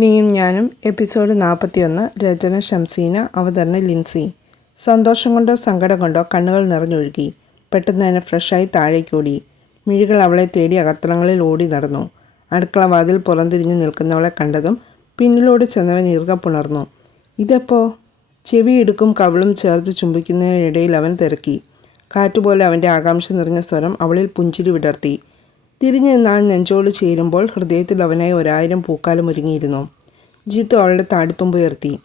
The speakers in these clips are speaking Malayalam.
നീയും ഞാനും എപ്പിസോഡ് നാൽപ്പത്തിയൊന്ന് രചന ഷംസീന അവതരണ ലിൻസി. സന്തോഷം കൊണ്ടോ സങ്കടം കൊണ്ടോ കണ്ണുകൾ നിറഞ്ഞൊഴുകി. പെട്ടെന്ന് തന്നെ ഫ്രഷായി താഴേക്കോടി മിഴികൾ അവളെ തേടി അകത്തളങ്ങളിൽ ഓടി നടന്നു. അടുക്കള വാതിൽ പുറംതിരിഞ്ഞ് നിൽക്കുന്നവളെ കണ്ടതും പിന്നിലോട് ചെന്നവൻ ഇറുകപ്പുണർന്നു ഇതെപ്പോ? ചെവി ഇടുക്കും കവിളും ചേർത്ത് ചുംബിക്കുന്നതിനിടയിൽ അവൻ തിരക്കി. കാറ്റുപോലെ അവന്റെ ആകാംക്ഷ നിറഞ്ഞ സ്വരം അവളിൽ പുഞ്ചിരി വിടർത്തി. തിരിഞ്ഞു നിന്നാൻ നെഞ്ചോട് ചേരുമ്പോൾ ഹൃദയത്തിൽ അവനായി ഒരായിരം പൂക്കാലം ഒരുങ്ങിയിരുന്നു. ജിത്തു അവളുടെ താടിത്തുമ്പുയർത്തി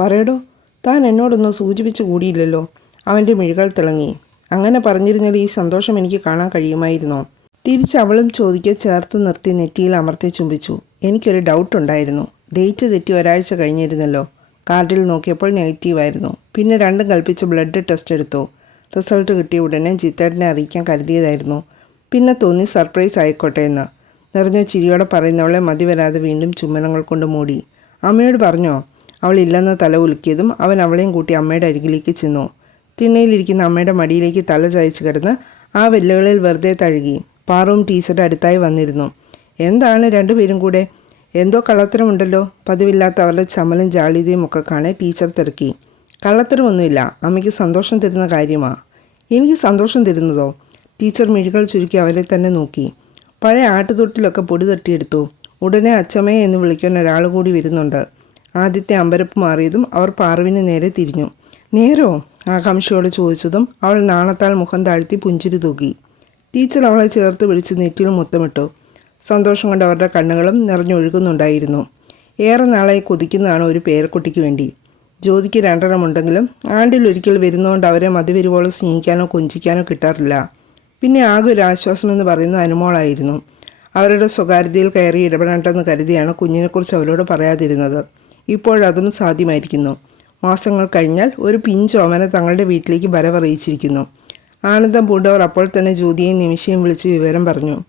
പറയടോ താൻ എന്നോടൊന്നും സൂചിപ്പിച്ചു കൂടിയില്ലല്ലോ. അവന്റെ മിഴികൾ തിളങ്ങി. അങ്ങനെ പറഞ്ഞിരുന്നാൽ ഈ സന്തോഷം എനിക്ക് കാണാൻ കഴിയുമായിരുന്നു. തിരിച്ച് അവളും ചോദിക്കെ ചേർത്ത് നിർത്തി നെറ്റിയിൽ അമർത്തി ചുംബിച്ചു. എനിക്കൊരു ഡൗട്ട് ഉണ്ടായിരുന്നു. ഡേറ്റ് തെറ്റി ഒരാഴ്ച കഴിഞ്ഞിരുന്നല്ലോ. കാർഡിൽ നോക്കിയപ്പോൾ നെഗറ്റീവായിരുന്നു പിന്നെ രണ്ടും കൽപ്പിച്ച് ബ്ലഡ് ടെസ്റ്റ് എടുത്തു. റിസൾട്ട് കിട്ടിയ ഉടനെ ജിത്തേട്ടനെ അറിയിക്കാൻ കരുതിയതായിരുന്നു. പിന്നെ തോന്നി സർപ്രൈസ് ആയിക്കോട്ടെ എന്ന്. നിറഞ്ഞ ചിരിയോടെ പറയുന്നവളെ മതി വരാതെ വീണ്ടും ചുമ്മനങ്ങൾ കൊണ്ട് മൂടി. അമ്മയോട് പറഞ്ഞോ അവൾ ഇല്ലെന്ന് തല ഉലുക്കിയതും അവൻ അവളെയും കൂട്ടി അമ്മയുടെ അരികിലേക്ക് ചെന്നു. തിണ്ണയിലിരിക്കുന്ന അമ്മയുടെ മടിയിലേക്ക് തല ചായച്ചു കിടന്ന് ആ വെല്ലുകളിൽ വെറുതെ തഴുകി. പാറും ടീച്ചറുടെ അടുത്തായി വന്നിരുന്നു. എന്താണ് രണ്ടുപേരും കൂടെ? എന്തോ കള്ളത്തരമുണ്ടല്ലോ. പതിവില്ലാത്ത അവരുടെ ചമലും ജാളിതയും ഒക്കെ കാണേ ടീച്ചർ തിരക്കി കള്ളത്തരമൊന്നുമില്ല. അമ്മയ്ക്ക് സന്തോഷം തരുന്ന കാര്യമാണ് എനിക്ക് സന്തോഷം തരുന്നതോ? ടീച്ചർ മിഴികൾ ചുരുക്കി അവരെ തന്നെ നോക്കി. പഴയ ആട്ടുതൊട്ടിലൊക്കെ പൊടി തട്ടിയെടുത്തു. ഉടനെ അച്ചമ്മയെ എന്ന് വിളിക്കാൻ ഒരാൾ കൂടി വരുന്നുണ്ട്. ആദ്യത്തെ അമ്പരപ്പ് മാറിയതും അവർ പാറുവിന് നേരെ തിരിഞ്ഞു. നേരോ? ആകാംക്ഷയോട് ചോദിച്ചതും അവൾ നാണത്താൽ മുഖം താഴ്ത്തി പുഞ്ചിരി തൂക്കി. ടീച്ചർ അവളെ ചേർത്ത് വിളിച്ച് നെറ്റിലും മുത്തമിട്ടു. സന്തോഷം കൊണ്ട് അവരുടെ കണ്ണുകളും നിറഞ്ഞൊഴുകുന്നുണ്ടായിരുന്നു. ഏറെ നാളായി കൊതിക്കുന്നതാണ് ഒരു പേരക്കുട്ടിക്ക് വേണ്ടി. ജ്യോതിക്ക് രണ്ടെണ്ണമുണ്ടെങ്കിലും ആണ്ടിലൊരിക്കൽ വരുന്നതുകൊണ്ട് അവരെ മതിവരുവോളം സ്നേഹിക്കാനോ കൊഞ്ചിക്കാനോ കിട്ടാറില്ല. പിന്നെ ആകെ ഒരു ആശ്വാസം എന്ന് പറയുന്നത് അനുമോളായിരുന്നു. അവരുടെ സ്വകാര്യതയിൽ കയറി ഇടപെടേണ്ടെന്ന് കരുതിയാണ് കുഞ്ഞിനെക്കുറിച്ച് അവരോട് പറയാതിരുന്നത്. ഇപ്പോഴതും സാധ്യമായിരിക്കുന്നു. മാസങ്ങൾ കഴിഞ്ഞാൽ ഒരു പിഞ്ചോമനെ തങ്ങളുടെ വീട്ടിലേക്ക് വരവറിയിച്ചിരിക്കുന്നു. ആനന്ദം പൂണ്ടവർ അപ്പോൾ തന്നെ ജ്യോതിയെയും നിമിഷയും വിളിച്ച് വിവരം പറഞ്ഞു.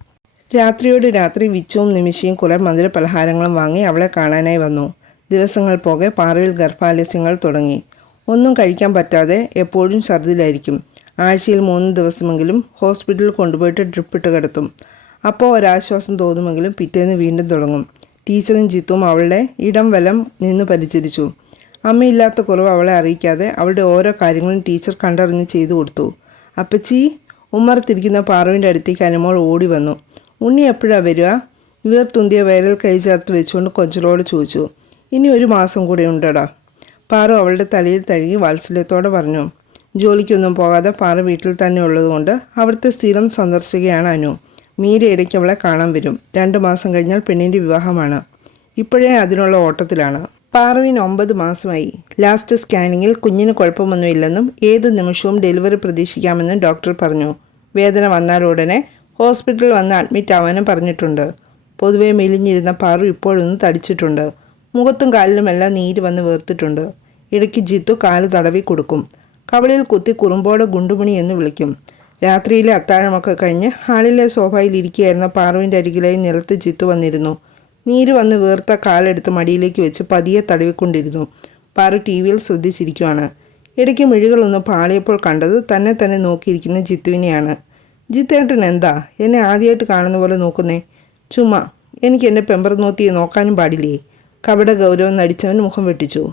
രാത്രിയോട് രാത്രി വിച്ചുവും നിമിഷയും കുറെ മധുര പലഹാരങ്ങളും വാങ്ങി അവളെ കാണാനായി വന്നു. ദിവസങ്ങൾ പോകെ പാറയിൽ ഗർഭാലസ്യങ്ങൾ തുടങ്ങി. ഒന്നും കഴിക്കാൻ പറ്റാതെ എപ്പോഴും ഛർദിലായിരിക്കും. ആഴ്ചയിൽ മൂന്ന് ദിവസമെങ്കിലും ഹോസ്പിറ്റലിൽ കൊണ്ടുപോയിട്ട് ഡ്രിപ്പ് ഇട്ട് കിടത്തും. അപ്പോൾ ഒരാശ്വാസം തോന്നുമെങ്കിലും പിറ്റേന്ന് വീണ്ടും തുടങ്ങും. ടീച്ചറും ജിത്തും അവളുടെ ഇടം വലം നിന്ന് പരിചരിച്ചു. അമ്മയില്ലാത്ത കുറവ് അവളെ അറിയിക്കാതെ അവളുടെ ഓരോ കാര്യങ്ങളും ടീച്ചർ കണ്ടറിഞ്ഞ് ചെയ്തു കൊടുത്തു. അപ്പച്ചി ഉമ്മറത്തിരിക്കുന്ന പാറുവിന്റെ അടുത്തേക്ക് അനുമോൾ ഓടി വന്നു. ഉണ്ണി എപ്പോഴാണ് വരിക? വീർത്തുന്തിയ വയറിൽ കൈ ചേർത്ത് വെച്ചുകൊണ്ട് കൊഞ്ചലോട് ചോദിച്ചു. ഇനി ഒരു മാസം കൂടെ ഉണ്ടടാ. പാറു അവളുടെ തലയിൽ തഴുകി വാത്സല്യത്തോടെ പറഞ്ഞു. ജോലിക്കൊന്നും പോകാതെ പാറ വീട്ടിൽ തന്നെ ഉള്ളതുകൊണ്ട് അവിടുത്തെ സ്ഥിരം സന്ദർശിക്കുകയാണ് അനു. മീര ഇടയ്ക്ക് അവളെ കാണാൻ വരും. രണ്ട് മാസം കഴിഞ്ഞാൽ പെണ്ണിന്റെ വിവാഹമാണ്. ഇപ്പോഴേ അതിനുള്ള ഓട്ടത്തിലാണ്. പാറവിന് ഒമ്പത് മാസമായി. ലാസ്റ്റ് സ്കാനിങ്ങിൽ കുഞ്ഞിന് കുഴപ്പമൊന്നുമില്ലെന്നും ഏത് നിമിഷവും ഡെലിവറി പ്രതീക്ഷിക്കാമെന്നും ഡോക്ടർ പറഞ്ഞു. വേദന വന്നാലുടനെ ഹോസ്പിറ്റലിൽ വന്ന് അഡ്മിറ്റ് ആവാനും പറഞ്ഞിട്ടുണ്ട്. പൊതുവെ മെലിഞ്ഞിരുന്ന പാറു ഇപ്പോഴൊന്നും തടിച്ചിട്ടുണ്ട്. മുഖത്തും കാലിലുമെല്ലാം നീര് വന്ന് വേർത്തിട്ടുണ്ട്. ഇടയ്ക്ക് ജിത്തു കാൽ തടവി കൊടുക്കും. കവളിൽ കുത്തി കുറുമ്പോടെ ഗുണ്ടുമണി എന്ന് വിളിക്കും. രാത്രിയിലെ അത്താഴമൊക്കെ കഴിഞ്ഞ് ഹാളിലെ സോഫയിൽ ഇരിക്കുകയായിരുന്ന പാറുവിന്റെ അരികിലായി നിലത്ത് ചിത്തു വന്നിരുന്നു. നീര് വന്ന് വീർത്ത കാലെടുത്ത് മടിയിലേക്ക് വെച്ച് പതിയെ തടവിക്കൊണ്ടിരുന്നു. പാറു ടി വിയിൽ ശ്രദ്ധിച്ചിരിക്കുവാണ്. ഇടയ്ക്ക് മിഴികളൊന്ന് പാളിയപ്പോൾ കണ്ടത് തന്നെ തന്നെ നോക്കിയിരിക്കുന്ന ജിത്തുവിനെയാണ് ജിത്തേട്ടൻ എന്താ? എന്നെ ആദ്യമായിട്ട് കാണുന്ന പോലെ നോക്കുന്നേ. ചുമ എനിക്ക് എന്റെ പെമ്പർ നോത്തിയെ നോക്കാനും പാടില്ലേ? കപട ഗൗരവം നടിച്ചവൻ മുഖം വെട്ടിച്ചു.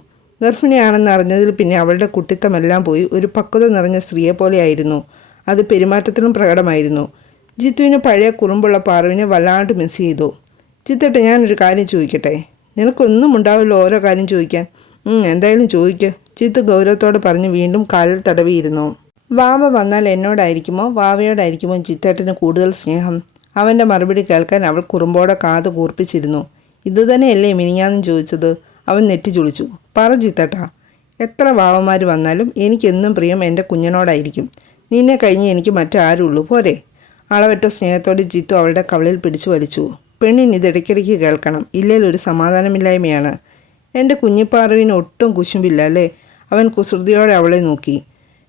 ഗർഭിണിയാണെന്ന് അറിഞ്ഞതിൽ പിന്നെ അവളുടെ കുട്ടിത്തമെല്ലാം പോയി ഒരു പക്വത നിറഞ്ഞ സ്ത്രീയെ പോലെയായിരുന്നു. അത് പെരുമാറ്റത്തിലും പ്രകടമായിരുന്നു. ജിത്തുവിന് പഴയ കുറുമ്പുള്ള പാറുവിനെ വല്ലാണ്ട് മിസ് ചെയ്തു. ജിത്തട്ടെ ഞാനൊരു കാര്യം ചോദിക്കട്ടെ? നിനക്കൊന്നും ഉണ്ടാവില്ല ഓരോ കാര്യം ചോദിക്കാൻ. എന്തായാലും ചോദിക്ക്. ചിത്ത് ഗൗരവത്തോടെ പറഞ്ഞ് വീണ്ടും കാലിൽ തടവിയിരുന്നു. വാവ വന്നാൽ എന്നോടായിരിക്കുമോ? വാവയോടായിരിക്കുമോ ചിത്തേട്ടന് കൂടുതൽ സ്നേഹം? അവന്റെ മറുപടി കേൾക്കാൻ അവൾ കുറുമ്പോടെ കാത് കൂർപ്പിച്ചിരുന്നു. ഇതുതന്നെയല്ലേ മിനിഞ്ഞാന്നും ചോദിച്ചത്? അവൻ നെറ്റി ചുളിച്ചു. പറ ചിത്തേട്ടാ എത്ര വാവന്മാർ വന്നാലും എനിക്കെന്നും പ്രിയം എന്റെ കുഞ്ഞിനോടായിരിക്കും. നിന്നെ കഴിഞ്ഞ് എനിക്ക് മറ്റാരുള്ളൂ. പോരെ. അളവറ്റ സ്നേഹത്തോടെ ജിത്തു അവളുടെ കവളിൽ പിടിച്ചു വലിച്ചു. പെണ്ണിന് ഇതിടയ്ക്കിടയ്ക്ക് കേൾക്കണം. ഇല്ലേൽ ഒരു സമാധാനമില്ലായ്മയാണ്. എന്റെ കുഞ്ഞിപ്പാറുവിന് ഒട്ടും കുശുമ്പില്ല അല്ലേ? അവൻ കുസൃതിയോടെ അവളെ നോക്കി.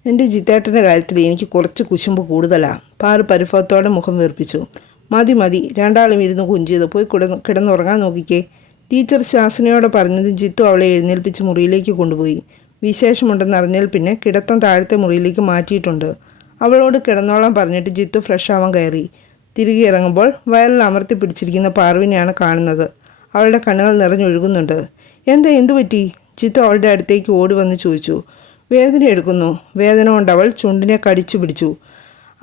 എന്റെ ജിത്തേട്ടന്റെ കാര്യത്തിൽ എനിക്ക് കുറച്ച് കുശുമ്പ് കൂടുതലാണ് പാറു പരിഭവത്തോടെ മുഖം വീർപ്പിച്ചു. മതി മതി. രണ്ടാളും ഇരുന്ന് കുഞ്ചിയത് പോയി കിടന്ന് കിടന്നുറങ്ങാൻ നോക്കിക്കേ. ടീച്ചർ ശാസനയോടെ പറഞ്ഞത് ജിത്തു അവളെ എഴുന്നേൽപ്പിച്ച് മുറിയിലേക്ക് കൊണ്ടുപോയി. വിശേഷമുണ്ടെന്ന് അറിഞ്ഞാൽ പിന്നെ കിടത്തം താഴത്തെ മുറിയിലേക്ക് മാറ്റിയിട്ടുണ്ട്. അവളോട് കിടന്നോളാൻ പറഞ്ഞിട്ട് ജിത്തു ഫ്രഷ് ആവാൻ കയറി. തിരികെ ഇറങ്ങുമ്പോൾ വയലിൽ അമർത്തി പിടിച്ചിരിക്കുന്ന പാർവിനെയാണ് കാണുന്നത്. അവളുടെ കണ്ണുകൾ നിറഞ്ഞൊഴുകുന്നുണ്ട്. എന്താ എന്തു പറ്റി? ജിത്തു അവളുടെ അടുത്തേക്ക് ഓടി വന്ന് ചോദിച്ചു. വേദന എടുക്കുന്നു. വേദന കൊണ്ട് അവൾ ചുണ്ടിനെ കടിച്ചു പിടിച്ചു.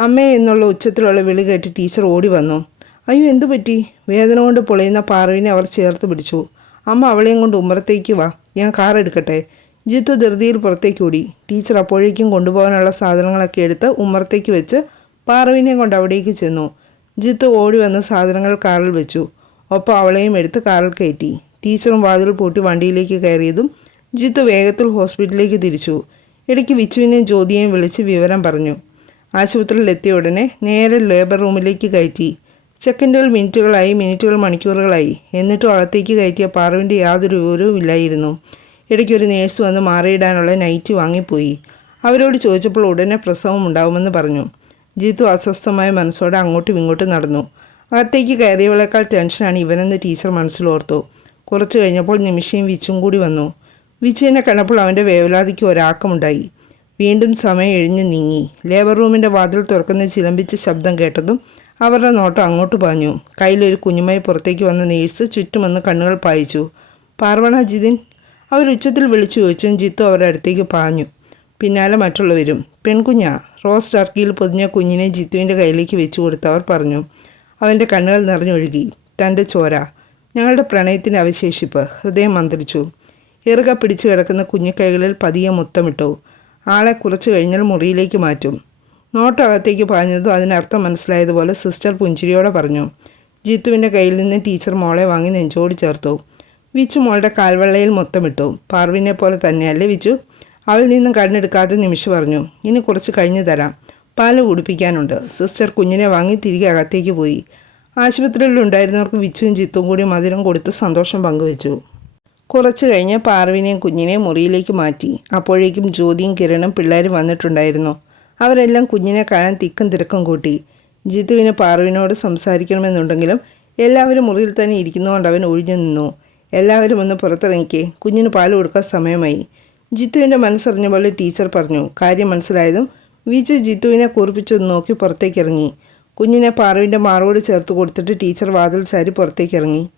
അമ്മേ എന്നുള്ള ഉച്ചത്തിലുള്ള വിളി കേട്ട് ടീച്ചർ ഓടി വന്നു അയ്യോ എന്തു പറ്റി? വേദന കൊണ്ട് പൊളയുന്ന പാറുവിനെ അവർ ചേർത്ത് പിടിച്ചു. അമ്മ അവളെയും കൊണ്ട് ഉമ്മറത്തേക്ക് വാ. ഞാൻ കാർ എടുക്കട്ടെ. ജിത്തു ധൃതിയിൽ പുറത്തേക്ക് ഓടി. ടീച്ചർ അപ്പോഴേക്കും കൊണ്ടുപോകാനുള്ള സാധനങ്ങളൊക്കെ എടുത്ത് ഉമ്മറത്തേക്ക് വെച്ച് പാറുവിനെയും കൊണ്ട് അവിടേക്ക് ചെന്നു. ജിത്തു ഓടി വന്ന് സാധനങ്ങൾ കാറിൽ വെച്ചു. ഒപ്പം അവളെയും എടുത്ത് കാറിൽ കയറ്റി. ടീച്ചറും വാതിൽ പൂട്ടി വണ്ടിയിലേക്ക് കയറിയതും ജിത്തു വേഗത്തിൽ ഹോസ്പിറ്റലിലേക്ക് തിരിച്ചു. ഇടയ്ക്ക് വിച്ചുവിനെയും ജ്യോതിയെയും വിളിച്ച് വിവരം പറഞ്ഞു. ആശുപത്രിയിലെത്തിയ ഉടനെ നേരെ ലേബർ റൂമിലേക്ക് കയറ്റി. സെക്കൻഡുകൾ മിനിറ്റുകളായി മിനിറ്റുകൾ മണിക്കൂറുകളായി. എന്നിട്ടും അകത്തേക്ക് കയറ്റിയ പാറുവിന്റെ യാതൊരു വിവരവും ഇല്ലായിരുന്നു ഇടയ്ക്ക് ഒരു നേഴ്സ് വന്ന് മാറിയിടാനുള്ള നൈറ്റ് വാങ്ങിപ്പോയി. അവരോട് ചോദിച്ചപ്പോൾ ഉടനെ പ്രസവം ഉണ്ടാവുമെന്ന് പറഞ്ഞു. ജീത്തു അസ്വസ്ഥമായ മനസ്സോടെ അങ്ങോട്ടും ഇങ്ങോട്ടും നടന്നു. അകത്തേക്ക് കയറിയവളേക്കാൾ ടെൻഷനാണ് ഇവനെന്ന് ടീച്ചർ മനസ്സിലോർത്തു കുറച്ച് കഴിഞ്ഞപ്പോൾ നിമിഷയും വിച്ചും കൂടി വന്നു. വിച്ചുവിനെ കണ്ടപ്പോൾ അവന്റെ വേവലാതിക്ക് ഒരാക്കമുണ്ടായി. വീണ്ടും സമയം എഴിഞ്ഞ് നീങ്ങി. ലേബർ റൂമിന്റെ വാതിൽ തുറക്കുന്ന ചിലമ്പിച്ച ശബ്ദം കേട്ടതും അവരുടെ നോട്ടം അങ്ങോട്ട് പാഞ്ഞു. കയ്യിലൊരു കുഞ്ഞുമായി പുറത്തേക്ക് വന്ന നേഴ്സ് ചുറ്റുമെന്ന് കണ്ണുകൾ പായിച്ചു. പാർവണ ജിതിൻ അവർ ഉച്ചത്തിൽ വിളിച്ചു ചോദിച്ചും ജിത്തു അവരുടെ അടുത്തേക്ക് പാഞ്ഞു. പിന്നാലെ മറ്റുള്ളവരും പെൺകുഞ്ഞാ റോസ് ടർക്കിയിൽ പൊതിഞ്ഞ കുഞ്ഞിനെ ജിത്തുവിന്റെ കയ്യിലേക്ക് വെച്ചു കൊടുത്തവർ പറഞ്ഞു. അവന്റെ കണ്ണുകൾ നിറഞ്ഞൊഴുകി. തന്റെ ചോര ഞങ്ങളുടെ പ്രണയത്തിന്റെ അവശേഷിപ്പ് ഹൃദയം മന്ത്രിച്ചു. ഇറുക പിടിച്ചു കിടക്കുന്ന കുഞ്ഞിക്കൈകളിൽ പതിയെ മുത്തമിട്ടു. ആളെ കുറച്ചു കഴിഞ്ഞാൽ മുറിയിലേക്ക് മാറ്റും. നോട്ടകത്തേക്ക് പാഞ്ഞതും അതിനർത്ഥം മനസ്സിലായതുപോലെ സിസ്റ്റർ പുഞ്ചിരിയോടെ പറഞ്ഞു ജിത്തുവിന്റെ കയ്യിൽ നിന്ന് ടീച്ചർ മോളെ വാങ്ങി നെഞ്ചോട് ചേർത്തു. വിച്ചു മോളുടെ കാൽവെള്ളയിൽ മൊത്തമിട്ടു. പാർവിനെ പോലെ തന്നെയല്ലേ വിച്ചു? അവൾ നിന്നും കണ്ണെടുക്കാതെ നിമിഷം പറഞ്ഞു ഇനി കുറച്ച് കഴിഞ്ഞ് തരാം. പാൽ കുടിപ്പിക്കാനുണ്ട്. സിസ്റ്റർ കുഞ്ഞിനെ വാങ്ങി തിരികെ അകത്തേക്ക് പോയി. ആശുപത്രിയിൽ ഉണ്ടായിരുന്നവർക്ക് വിച്ചും ജിത്തും കൂടി മധുരം കൊടുത്ത് സന്തോഷം പങ്കുവച്ചു. കുറച്ച് കഴിഞ്ഞ് പാർവിനെയും കുഞ്ഞിനെയും മുറിയിലേക്ക് മാറ്റി. അപ്പോഴേക്കും ജ്യോതിയും കിരണും പിള്ളേരും വന്നിട്ടുണ്ടായിരുന്നു. അവരെല്ലാം കുഞ്ഞിനെ കാണാൻ തിക്കും തിരക്കും കൂട്ടി. ജിത്തുവിന് പാർവിനോട് സംസാരിക്കണമെന്നുണ്ടെങ്കിലും എല്ലാവരും മുറിയിൽ തന്നെ ഇരിക്കുന്നതുകൊണ്ട് അവൻ ഒഴിഞ്ഞു നിന്നു. എല്ലാവരും ഒന്ന് പുറത്തിറങ്ങിക്കേ. കുഞ്ഞിന് പാൽ കൊടുക്കാൻ സമയമായി. ജിത്തുവിന്റെ മനസ്സറിഞ്ഞ പോലെ ടീച്ചർ പറഞ്ഞു. കാര്യം മനസ്സിലായതും വിജു ജിത്തുവിനെ കുറിപ്പിച്ചൊന്ന് നോക്കി പുറത്തേക്ക് ഇറങ്ങി കുഞ്ഞിനെ പാറുവിന്റെ മാറോട് ചേർത്ത് കൊടുത്തിട്ട് ടീച്ചർ വാതിൽ ചാരി പുറത്തേക്ക് ഇറങ്ങി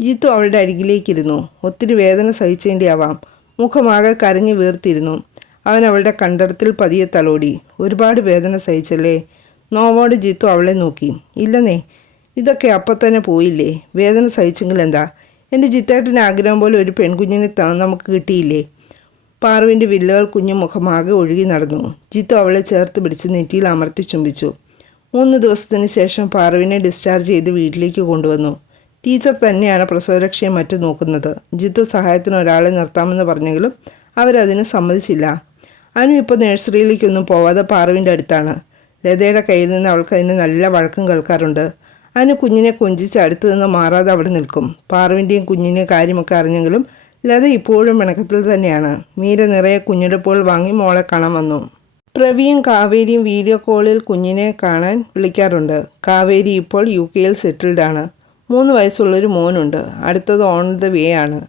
ജിത്തു അവളുടെ അരികിലേക്കിരുന്നു. ഒത്തിരി വേദന സഹിച്ചതിന്റെ ആവാം. മുഖമാകെ കരഞ്ഞു വീർത്തിരുന്നു. അവൻ അവളുടെ കണ്ടടത്തിൽ പതിയെ തലോടി. ഒരുപാട് വേദന സഹിച്ചല്ലേ? നോവോട് ജിത്തു അവളെ നോക്കി. ഇല്ലെന്നേ ഇതൊക്കെ അപ്പം തന്നെ പോയില്ലേ? വേദന സഹിച്ചെങ്കിൽ എന്താ? എന്റെ ജിത്തേട്ടന്റെ ആഗ്രഹം പോലെ ഒരു പെൺകുഞ്ഞിനെ നമുക്ക് കിട്ടിയില്ലേ? പാറുവിന്റെ വില്ലുകൾ കുഞ്ഞു മുഖമാകെ ഒഴുകി നടന്നു. ജിത്തു അവളെ ചേർത്ത് പിടിച്ച് നെറ്റിയിൽ അമർത്തി ചുംബിച്ചു. മൂന്ന് ദിവസത്തിന് ശേഷം പാറുവിനെ ഡിസ്ചാർജ് ചെയ്ത് വീട്ടിലേക്ക് കൊണ്ടുവന്നു. ടീച്ചർ തന്നെയാണ് പ്രസവരക്ഷയെ മറ്റു നോക്കുന്നത്. ജിത്തു സഹായത്തിന് ഒരാളെ നിർത്താമെന്ന് പറഞ്ഞെങ്കിലും അവരതിന് സമ്മതിച്ചില്ല. അനു ഇപ്പോൾ നഴ്സറിയിലേക്കൊന്നും പോവാതെ പാറുവിന്റെ അടുത്താണ്. ലതയുടെ കയ്യിൽ നിന്ന് അവൾക്ക് അതിന് നല്ല വഴക്കം കേൾക്കാറുണ്ട്. അനു കുഞ്ഞിനെ കൊഞ്ചിച്ച് അടുത്ത് നിന്ന് മാറാതെ അവിടെ നിൽക്കും. പാറുവിന്റെയും കുഞ്ഞിന്റെയും കാര്യമൊക്കെ അറിഞ്ഞെങ്കിലും ലത ഇപ്പോഴും പിണക്കത്തിൽ തന്നെയാണ്. മീര നിറയെ കുഞ്ഞെടുപ്പോൾ വാങ്ങി മോളെ കാണാൻ വന്നു. പ്രവിയും കാവേരിയും വീഡിയോ കോളിൽ കുഞ്ഞിനെ കാണാൻ വിളിക്കാറുണ്ട്. കാവേരി ഇപ്പോൾ യു കെയിൽ സെറ്റിൽഡാണ്. മൂന്ന് വയസ്സുള്ളൊരു മോനുണ്ട്. അടുത്തത് ഓൺ ദ വേ ആണ്.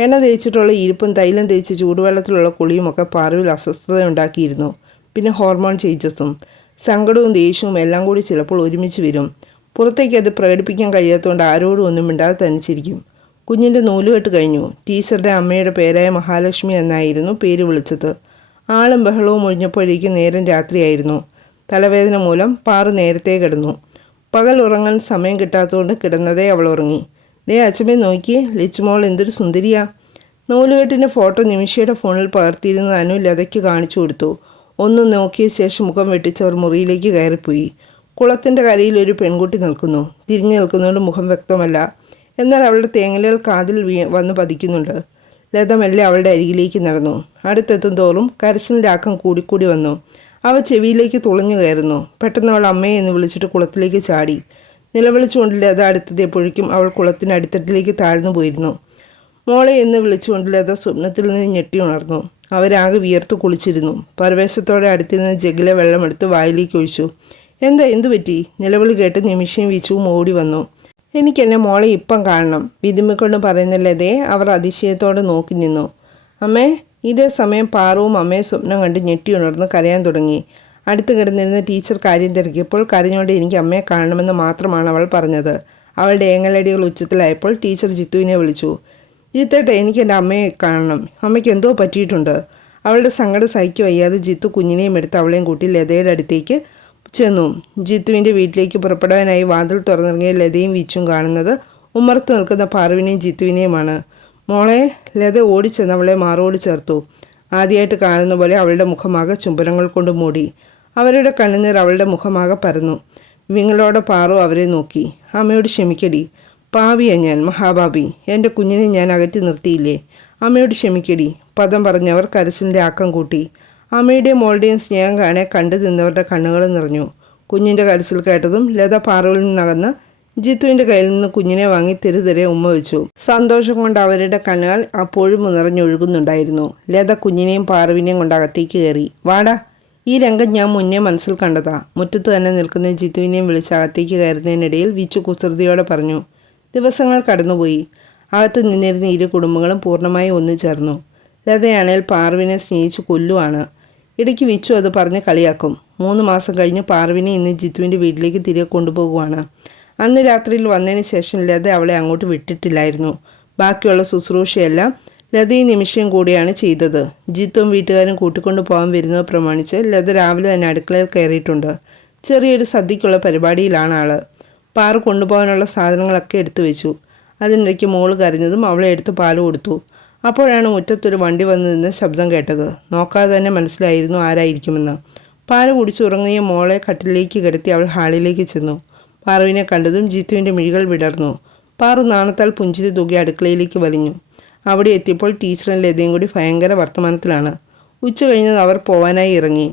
എണ്ണ തേച്ചിട്ടുള്ള ഇരിപ്പും തൈലം തേച്ച് ചൂടുവെള്ളത്തിലുള്ള കുളിയുമൊക്കെ പാറവിൽ അസ്വസ്ഥത ഉണ്ടാക്കിയിരുന്നു പിന്നെ ഹോർമോൺ ചേഞ്ചസും സങ്കടവും ദേഷ്യവും എല്ലാം കൂടി ചിലപ്പോൾ ഒരുമിച്ച് വരും. പുറത്തേക്ക് അത് പ്രകടിപ്പിക്കാൻ കഴിയാത്തതുകൊണ്ട് ആരോടും ഒന്നും മിണ്ടാതെ തനിച്ചിരിക്കും കുഞ്ഞിന്റെ നൂലുകെട്ട് കഴിഞ്ഞു. ടീച്ചറുടെ അമ്മയുടെ പേരായ മഹാലക്ഷ്മി എന്നായിരുന്നു പേര് വിളിച്ചത്. ആളും ബഹളവും ഒഴിഞ്ഞപ്പോഴേക്കും നേരം രാത്രിയായിരുന്നു. തലവേദന മൂലം പാറു നേരത്തെ കിടന്നു. പകൽ ഉറങ്ങാൻ സമയം കിട്ടാത്തതുകൊണ്ട് കിടന്നതേ അവൾ ഉറങ്ങി. ദേ അച്ഛമ്മേ നോക്കി ലിച്ചുമോൾ എന്തൊരു സുന്ദരിയാ. നൂലുകെട്ടിന്റെ ഫോട്ടോ നിമിഷയുടെ ഫോണിൽ പകർത്തിയിരുന്ന അനു ലതയ്ക്ക് കാണിച്ചു കൊടുത്തു. ഒന്ന് നോക്കിയ ശേഷം മുഖം വെട്ടിച്ചവർ മുറിയിലേക്ക് കയറിപ്പോയി. കുളത്തിന്റെ കരയിൽ ഒരു പെൺകുട്ടി നിൽക്കുന്നു. തിരിഞ്ഞു നിൽക്കുന്നതുകൊണ്ട് മുഖം വ്യക്തമല്ല. എന്നാൽ അവളുടെ തേങ്ങലുകൾ കാതിൽ വന്ന് പതിക്കുന്നുണ്ട്. ലത മെല്ലെ അവളുടെ അരികിലേക്ക് നടന്നു. അടുത്തെത്തും തോറും കരച്ചിലിന്റെ ആക്കം കൂടിക്കൂടി വന്നു. അവ ചെവിയിലേക്ക് തുളഞ്ഞു കയറുന്നു. പെട്ടെന്ന് അവൾ അമ്മയെ എന്ന് വിളിച്ചിട്ട് കുളത്തിലേക്ക് ചാടി. നിലവിളിച്ചുകൊണ്ട് ലത അടുത്തെത്തിയപ്പോഴേക്കും അവൾ കുളത്തിന്റെ അടിത്തട്ടിലേക്ക് താഴ്ന്നു പോയിരുന്നു. മോളെ എന്ന് വിളിച്ചുകൊണ്ട് ലത സ്വപ്നത്തിൽ നിന്ന് ഞെട്ടി ഉണർന്നു. അവരാകെ വിയർത്തു കുളിച്ചിരുന്നു. പരവേശത്തോടെ അടുത്തിരുന്ന ജഗിലെ വെള്ളമെടുത്ത് വായിലേക്ക് ഒഴിച്ചു. എന്താ എന്തു പറ്റി? നിലവിളി കേട്ട് നിമിഷം വീച്ചുവും ഓടി വന്നു. എനിക്കെന്നെ മോളെ ഇപ്പം കാണണം. വിധിമിക്കൊണ്ട് പറയുന്ന അവർ അതിശയത്തോടെ നോക്കി നിന്നു. അമ്മേ ഇതേ സമയം പാറവും അമ്മയെ സ്വപ്നം കണ്ട് ഞെട്ടി ഉണർന്ന് കരയാൻ തുടങ്ങി. അടുത്ത് കിടന്നിരുന്ന ടീച്ചർ കാര്യം തിരക്കിയപ്പോൾ കരഞ്ഞോണ്ട് എനിക്ക് അമ്മയെ കാണണമെന്ന് മാത്രമാണ് അവൾ പറഞ്ഞത്. അവളുടെ ഏങ്ങലടികൾ ഉച്ചത്തിലായപ്പോൾ ടീച്ചർ ജിത്തുവിനെ വിളിച്ചു. ജിത്തേട്ട എനിക്ക് എന്റെ അമ്മയെ കാണണം. അമ്മയ്ക്ക് എന്തോ പറ്റിയിട്ടുണ്ട്. അവളുടെ സങ്കടം സഹിക്കു വയ്യാതെ ജിത്തു കുഞ്ഞിനെയും എടുത്ത് അവളെയും കൂട്ടി ലതയുടെ അടുത്തേക്ക് ചെന്നു. ജിത്തുവിന്റെ വീട്ടിലേക്ക് പുറപ്പെടാനായി വാതിൽ തുറന്നിറങ്ങിയ ലതയും വിച്ചും കാണുന്നത് ഉമ്മർത്ത് നിൽക്കുന്ന പാറുവിനെയും ജിത്തുവിനെയുമാണ്. മോളെ ലത ഓടിച്ചെന്ന് അവളെ മാറോട് ചേർത്തു. ആദ്യമായിട്ട് കാണുന്ന പോലെ അവളുടെ മുഖമാകെ ചുംബനങ്ങൾ കൊണ്ട് മൂടി. അവരുടെ കണ്ണുനീർ അവളുടെ മുഖമാകെ പരന്നു. വിങ്ങളോടെ പാറു അവരെ നോക്കി. അമ്മയോട് ക്ഷമിക്കടി. പാവിയ ഞാൻ മഹാഭാവി എന്റെ കുഞ്ഞിനെ ഞാൻ അകറ്റി നിർത്തിയില്ലേ? അമ്മയോട് ക്ഷമിക്കടി. പദം പറഞ്ഞവർ കരസിന്റെ ആക്കം കൂട്ടി. അമ്മയുടെയും മോളുടെയും സ്നേഹം കാണെ കണ്ടു നിന്നവരുടെ കണ്ണുകൾ നിറഞ്ഞു. കുഞ്ഞിന്റെ കരച്ചിൽ കേട്ടതും ലത പാറുവിൽ നിന്നകന്ന് ജിത്തുവിന്റെ കയ്യിൽ നിന്ന് കുഞ്ഞിനെ വാങ്ങി തെരുതെരെ ഉമ്മ വെച്ചു. സന്തോഷം കൊണ്ട് അവരുടെ കണ്ണുകൾ അപ്പോഴും നിറഞ്ഞൊഴുകുന്നുണ്ടായിരുന്നു. ലത കുഞ്ഞിനെയും പാറുവിനെയും കൊണ്ട് അകത്തേക്ക് കയറി. വാടാ ഈ രംഗം ഞാൻ മുന്നേ മനസ്സിൽ കണ്ടതാ. മുറ്റത്ത് തന്നെ നിൽക്കുന്ന ജിത്തുവിനെയും വിളിച്ച് അകത്തേക്ക് കയറുന്നതിനിടയിൽ വിച്ചു കുസൃതിയോടെ പറഞ്ഞു ദിവസങ്ങൾ കടന്നുപോയി. അകത്ത് നിന്നിരുന്ന ഇരു കുടുംബങ്ങളും പൂർണമായി ഒന്നുചേർന്നു ലതയാണേൽ പാർവിനെ സ്നേഹിച്ച് കൊല്ലുവാണ്. ഇടയ്ക്ക് വിച്ചു അത് പറഞ്ഞ് കളിയാക്കും. മൂന്ന് മാസം കഴിഞ്ഞ് പാർവിനെ ഇന്ന് ജിത്തുവിന്റെ വീട്ടിലേക്ക് തിരികെ കൊണ്ടുപോകുവാണ്. അന്ന് രാത്രിയിൽ വന്നതിന് ശേഷം ലത അവളെ അങ്ങോട്ട് വിട്ടിട്ടില്ലായിരുന്നു. ബാക്കിയുള്ള ശുശ്രൂഷയെല്ലാം ലതയും നിമിഷം കൂടിയാണ് ചെയ്തത്. ജിത്തും വീട്ടുകാരും കൂട്ടിക്കൊണ്ടു പോകാൻ വരുന്നത് പ്രമാണിച്ച് ലത രാവിലെ തന്നെ അടുക്കളയിൽ കയറിയിട്ടുണ്ട്. ചെറിയൊരു സദ്യക്കുള്ള പരിപാടിയിലാണ് ആൾ. പാറ കൊണ്ടുപോകാനുള്ള സാധനങ്ങളൊക്കെ എടുത്തു വെച്ചു. അതിനിടയ്ക്ക് മോൾ കരഞ്ഞതും അവളെ എടുത്ത് പാൽ കൊടുത്തു. അപ്പോഴാണ് മുറ്റത്തൊരു വണ്ടി വന്നു നിന്ന് ശബ്ദം കേട്ടത്. നോക്കാതെ തന്നെ മനസ്സിലായിരുന്നു ആരായിരിക്കുമെന്ന്. പാൽ കുടിച്ചുറങ്ങിയ മോളെ കട്ടിലേക്ക് കിടത്തി അവൾ ഹാളിലേക്ക് ചെന്നു. പാറുവിനെ കണ്ടതും ജിത്തുവിന്റെ മിഴികൾ വിടർന്നു. പാറു നാണത്താൽ പുഞ്ചിരി തൂക്കി അടുക്കളയിലേക്ക് വലിഞ്ഞു. അവിടെ എത്തിയപ്പോൾ ടീച്ചറും ലതയും കൂടി ഭയങ്കര വർത്തമാനത്തിലാണ്. ഉച്ച കഴിഞ്ഞത് അവർ പോവാനായി ഇറങ്ങി.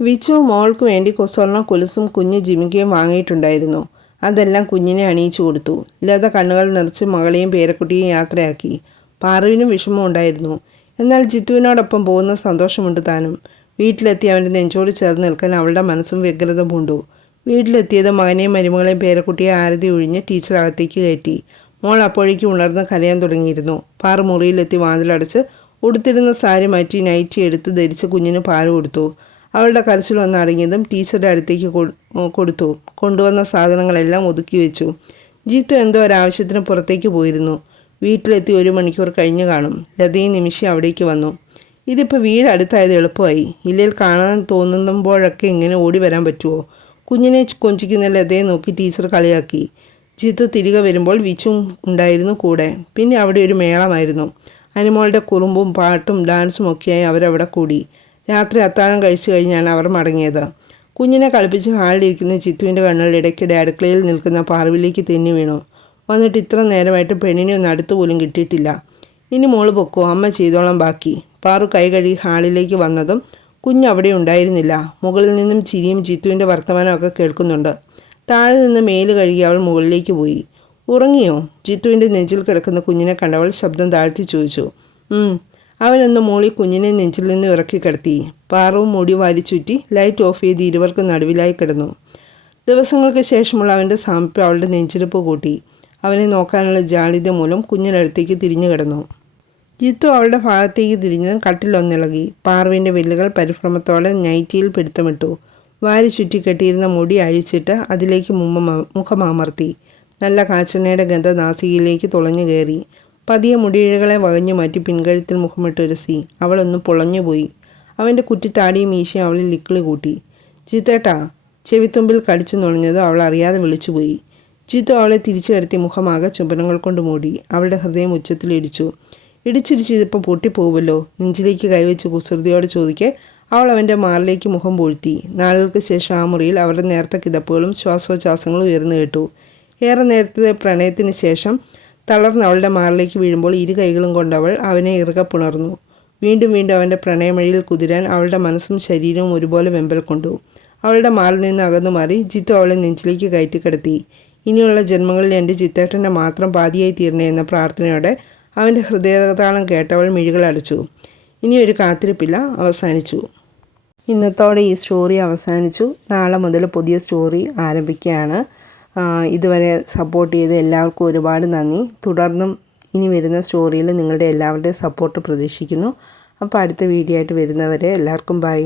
വിച്ചു മോൾക്ക് വേണ്ടി കൊസ്വർണ കൊലുസും കുഞ്ഞ് ജിമിക്കയും വാങ്ങിയിട്ടുണ്ടായിരുന്നു. അതെല്ലാം കുഞ്ഞിനെ അണിയിച്ചു കൊടുത്തു. ലത കണ്ണുകൾ നിറച്ച് മകളെയും പേരക്കുട്ടിയെയും യാത്രയാക്കി. പാറുവിനും വിഷമം ഉണ്ടായിരുന്നു. എന്നാൽ ജിത്തുവിനോടൊപ്പം പോകുന്ന സന്തോഷമുണ്ട് താനും. വീട്ടിലെത്തി അവന്റെ നെഞ്ചോട് ചേർന്ന് നിൽക്കാൻ അവളുടെ മനസ്സും വ്യഗ്രത പൂണ്ടു വീട്ടിലെത്തിയത് മകനെയും മരുമകളെയും പേരക്കുട്ടിയെ ആരതി ഒഴിഞ്ഞ് ടീച്ചർ അകത്തേക്ക് കയറ്റി. മോൾ അപ്പോഴേക്കും ഉണർന്ന് കരയാൻ തുടങ്ങിയിരുന്നു. പാറ മുറിയിലെത്തി വാതിലടച്ച് ഉടുത്തിരുന്ന സാരി മാറ്റി നൈറ്റി എടുത്ത് ധരിച്ച് കുഞ്ഞിന് പാൽ കൊടുത്തു. അവളുടെ കരച്ചിൽ വന്ന് അടങ്ങിയതും ടീച്ചറുടെ അടുത്തേക്ക് കൊടുത്തു. കൊണ്ടുവന്ന സാധനങ്ങളെല്ലാം ഒതുക്കി വെച്ചു. ജീത്തു എന്തോ ഒരാവശ്യത്തിന് പുറത്തേക്ക് പോയിരുന്നു. വീട്ടിലെത്തി ഒരു മണിക്കൂർ കഴിഞ്ഞ് കാണും. ലതയും നിമിഷം അവിടേക്ക് വന്നു. ഇതിപ്പോൾ വീട് അടുത്തായത് എളുപ്പമായി. ഇല്ലയിൽ കാണാൻ തോന്നുമ്പോഴൊക്കെ ഇങ്ങനെ ഓടി വരാൻ പറ്റുമോ കുഞ്ഞിനെ കൊഞ്ചിക്കുന്ന ലതയെ നോക്കി ടീച്ചർ കളിയാക്കി. ജിത്തു തിരികെ വരുമ്പോൾ വിച്ചും ഉണ്ടായിരുന്നു കൂടെ. പിന്നെ അവിടെ ഒരു മേളമായിരുന്നു. അനുമോളുടെ കുറുമ്പും പാട്ടും ഡാൻസും ഒക്കെയായി അവരവിടെ കൂടി. രാത്രി അത്താഴം കഴിച്ചു കഴിഞ്ഞാണ് അവർ മടങ്ങിയത്. കുഞ്ഞിനെ കളിപ്പിച്ച് ഹാളിലിരിക്കുന്ന ചിത്തുവിന്റെ കണ്ണുകൾ ഇടയ്ക്കിടെ അടുക്കളയിൽ നിൽക്കുന്ന പാർവിലേക്ക് തെന്നി വീണു. വന്നിട്ട് ഇത്ര നേരമായിട്ട് പെണ്ണിനെ ഒന്ന് അടുത്ത് പോലും കിട്ടിയിട്ടില്ല. ഇനി മോൾ പൊക്കോ അമ്മ ചെയ്തോളാം ബാക്കി. പാറു കൈ കഴുകി ഹാളിലേക്ക് വന്നതും കുഞ്ഞ് അവിടെ ഉണ്ടായിരുന്നില്ല. മുകളിൽ നിന്നും ചിരിയും ജിത്തുവിന്റെ വർത്തമാനമൊക്കെ കേൾക്കുന്നുണ്ട്. താഴെ നിന്ന് മേൽ കഴുകി അവൾ മുകളിലേക്ക് പോയി. ഉറങ്ങിയോ? ജിത്തുവിന്റെ നെഞ്ചിൽ കിടക്കുന്ന കുഞ്ഞിനെ കണ്ടവൾ ശബ്ദം താഴ്ത്തി ചോദിച്ചു. അവനൊന്ന് മോളി കുഞ്ഞിനെ നെഞ്ചിൽ നിന്ന് ഇറക്കി കിടത്തി. പാറവും മുടി വാരി ചുറ്റി ലൈറ്റ് ഓഫ് ചെയ്ത് ഇരുവർക്ക് നടുവിലായി കിടന്നു. ദിവസങ്ങൾക്ക് ശേഷമുള്ള അവന്റെ സാമീപ്യം അവളുടെ നെഞ്ചിരിപ്പ് കൂട്ടി. അവനെ നോക്കാനുള്ള ജാളിത മൂലം കുഞ്ഞിനടുത്തേക്ക് തിരിഞ്ഞു കിടന്നു. ജിത്തു അവളുടെ ഭാഗത്തേക്ക് തിരിഞ്ഞ് കട്ടിലൊന്നിളകി. പാർവിന്റെ വില്ലുകൾ പരിഭ്രമത്തോടെ നൈറ്റിയിൽ പിടുത്തമിട്ടു. വാരി ചുറ്റിക്കെട്ടിയിരുന്ന മുടി അഴിച്ചിട്ട് അതിലേക്ക് മുമ്മ മുഖമമർത്തി. നല്ല കാച്ചെണ്ണയുടെ ഗന്ധ നാസികയിലേക്ക് തുളഞ്ഞു കയറി. പതിയെ മുടിയിഴകളെ വകഞ്ഞു മാറ്റി പിൻകഴുത്തിൽ മുഖമിട്ടൊരുസി അവളൊന്ന് പൊളഞ്ഞുപോയി അവന്റെ കുറ്റിത്താടിയും മീശയും അവളിൽ ലിക്കിളി കൂട്ടി. ജിത്തേട്ടാ ചെവിത്തുമ്പിൽ കടിച്ചു നുണഞ്ഞതോ അവൾ അറിയാതെ വിളിച്ചുപോയി ജിത്തു അവളെ തിരിച്ചു കിടത്തി മുഖമാകെ ചുംബനങ്ങൾ കൊണ്ട് മൂടി. അവളുടെ ഹൃദയം ഉച്ചത്തിലിടിച്ചു ഇടിച്ചിടിച്ച് ഇതിപ്പോൾ പൊട്ടിപ്പോവുമല്ലോ. നെഞ്ചിലേക്ക് കൈവച്ച് കുസൃതിയോടെ ചോദിക്കെ അവൾ അവന്റെ മാറിലേക്ക് മുഖം പൂഴ്ത്തി. നാളുകൾക്ക് ശേഷം ആ മുറിയിൽ അവരുടെ നേരത്തെ കിതപ്പുകളും ശ്വാസോച്ഛാസങ്ങളും ഉയർന്നു കേട്ടു. ഏറെ നേരത്തെ പ്രണയത്തിന് ശേഷം തളർന്ന് അവളുടെ മാറിലേക്ക് വീഴുമ്പോൾ ഇരു കൈകളും കൊണ്ടവൾ അവനെ ഇറുകെ പുണർന്നു. വീണ്ടും വീണ്ടും അവന്റെ പ്രണയമഴിയിൽ കുതിരാൻ അവളുടെ മനസ്സും ശരീരവും ഒരുപോലെ വെമ്പൽ കൊണ്ടു. അവളുടെ മാറിൽ നിന്ന് അകന്നു മാറി ജിത്തു അവളെ നെഞ്ചിലേക്ക് കയറ്റി കിടത്തി. ഇനിയുള്ള ജന്മങ്ങളിൽ എന്റെ ചിത്തേട്ടന്റെ മാത്രം പാതിയായി തീരണേ എന്ന പ്രാർത്ഥനയോടെ അവന്റെ ഹൃദയതാളം കേട്ടവൾ മിഴികൾ അടച്ചു. ഇനിയൊരു കാത്തിരിപ്പില്ല. അവസാനിച്ചു. ഇന്നത്തോടെ ഈ സ്റ്റോറി അവസാനിച്ചു. നാളെ മുതൽ പുതിയ സ്റ്റോറി ആരംഭിക്കുകയാണ്. ഇതുവരെ സപ്പോർട്ട് ചെയ്ത എല്ലാവർക്കും ഒരുപാട് നന്ദി. തുടർന്നും ഇനി വരുന്ന സ്റ്റോറിയിൽ നിങ്ങളുടെ എല്ലാവരുടെയും സപ്പോർട്ട് പ്രതീക്ഷിക്കുന്നു. അപ്പോൾ അടുത്ത വീഡിയോ ആയിട്ട് വരുന്നവരെ എല്ലാവർക്കും ബൈ